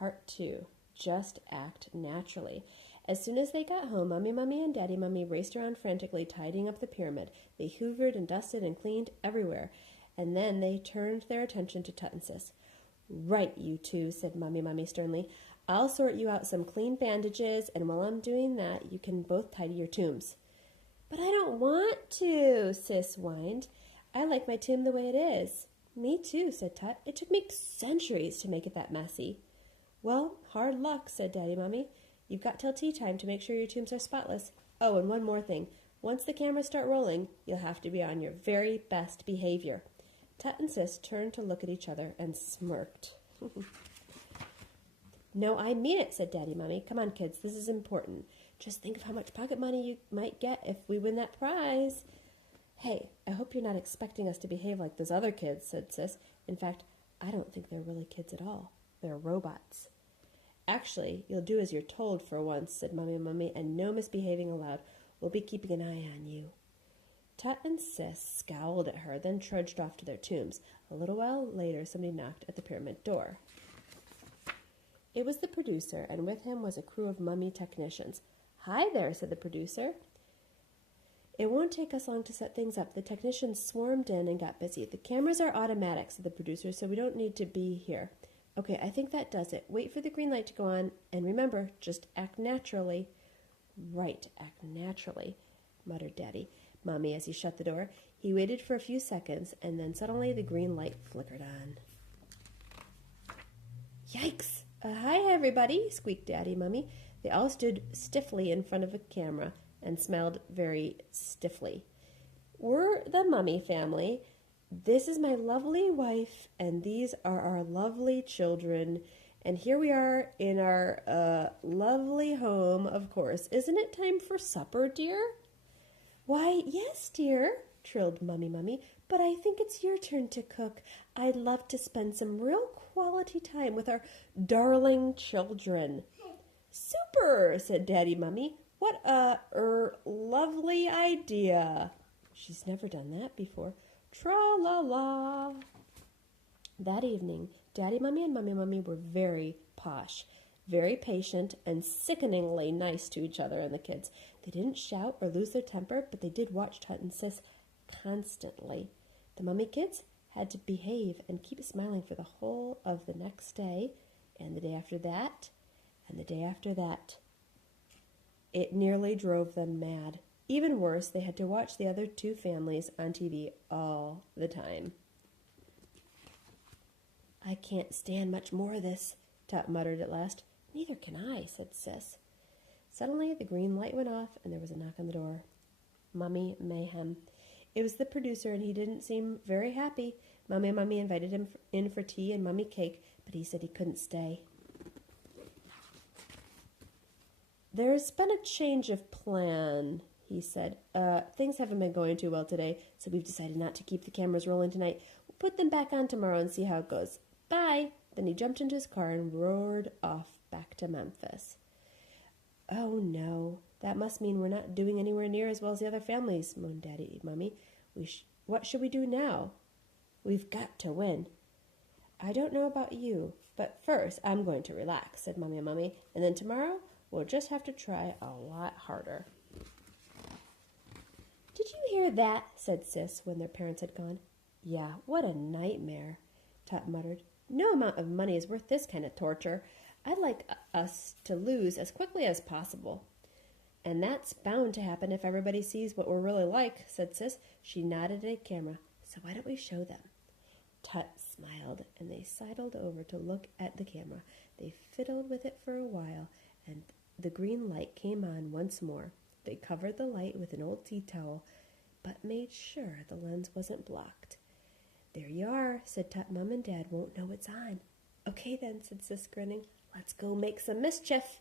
Part 2. Just act naturally. As soon as they got home, Mummy Mummy and Daddy Mummy raced around frantically, tidying up the pyramid. They hoovered and dusted and cleaned everywhere. And then they turned their attention to Tut and Sis. Right, you two, said Mummy Mummy sternly. I'll sort you out some clean bandages, and while I'm doing that, you can both tidy your tombs. But I don't want to, Sis whined. I like my tomb the way it is. Me too, said Tut. It took me centuries to make it that messy. Well, hard luck, said Daddy Mummy. You've got till tea time to make sure your tombs are spotless. Oh, and one more thing. Once the cameras start rolling, you'll have to be on your very best behavior. Tut and Sis turned to look at each other and smirked. No, I mean it, said Daddy Mummy. Come on, kids, this is important. Just think of how much pocket money you might get if we win that prize. Hey, I hope you're not expecting us to behave like those other kids, said Sis. In fact, I don't think they're really kids at all. They're robots. Actually, you'll do as you're told for once, said Mummy Mummy, and no misbehaving allowed. We'll be keeping an eye on you. Tut and Sis scowled at her, then trudged off to their tombs. A little while later, somebody knocked at the pyramid door. It was the producer, and with him was a crew of mummy technicians. Hi there, said the producer. It won't take us long to set things up. The technicians swarmed in and got busy. The cameras are automatic, said the producer, so we don't need to be here. Okay, I think that does it. Wait for the green light to go on, and remember, just act naturally. Right, act naturally, muttered Daddy Mummy as he shut the door. He waited for a few seconds, and then suddenly the green light flickered on. Yikes! Hi, everybody, squeaked Daddy Mummy. They all stood stiffly in front of a camera and smiled very stiffly. We're the Mummy family. This is my lovely wife, and these are our lovely children. And here we are in our lovely home, of course. Isn't it time for supper, dear? Why, yes, dear, trilled Mummy Mummy, but I think it's your turn to cook. I'd love to spend some real quality time with our darling children. Super, said Daddy Mummy. What a lovely idea. She's never done that before. Tra-la-la. That evening, Daddy Mummy and Mummy Mummy were very posh, very patient, and sickeningly nice to each other and the kids. They didn't shout or lose their temper, but they did watch Tut and Sis constantly. The Mummy kids had to behave and keep smiling for the whole of the next day, and the day after that, and the day after that. It nearly drove them mad. Even worse, they had to watch the other two families on TV all the time. I can't stand much more of this, Tut muttered at last. Neither can I, said Sis. Suddenly, the green light went off, and there was a knock on the door. Mummy mayhem. It was the producer, and he didn't seem very happy. Mummy Mummy invited him in for tea and mummy cake, but he said he couldn't stay. There's been a change of plan, he said. Things haven't been going too well today, so we've decided not to keep the cameras rolling tonight. We'll put them back on tomorrow and see how it goes. Bye. Then he jumped into his car and roared off back to Memphis. Oh, no. That must mean we're not doing anywhere near as well as the other families, moaned Daddy Mummy. What should we do now? We've got to win. I don't know about you, but first I'm going to relax, said Mummy Mummy, and then tomorrow we'll just have to try a lot harder. Did you hear that? Said Sis when their parents had gone. Yeah, what a nightmare, Tut muttered. No amount of money is worth this kind of torture. I'd like us to lose as quickly as possible. And that's bound to happen if everybody sees what we're really like, said Sis. She nodded at a camera. So why don't we show them? Tut smiled, and they sidled over to look at the camera. They fiddled with it for a while, and the green light came on once more. They covered the light with an old tea towel, but made sure the lens wasn't blocked. There you are, said Tut. Mum and Dad won't know it's on. Okay then, said Sis, grinning. Let's go make some mischief.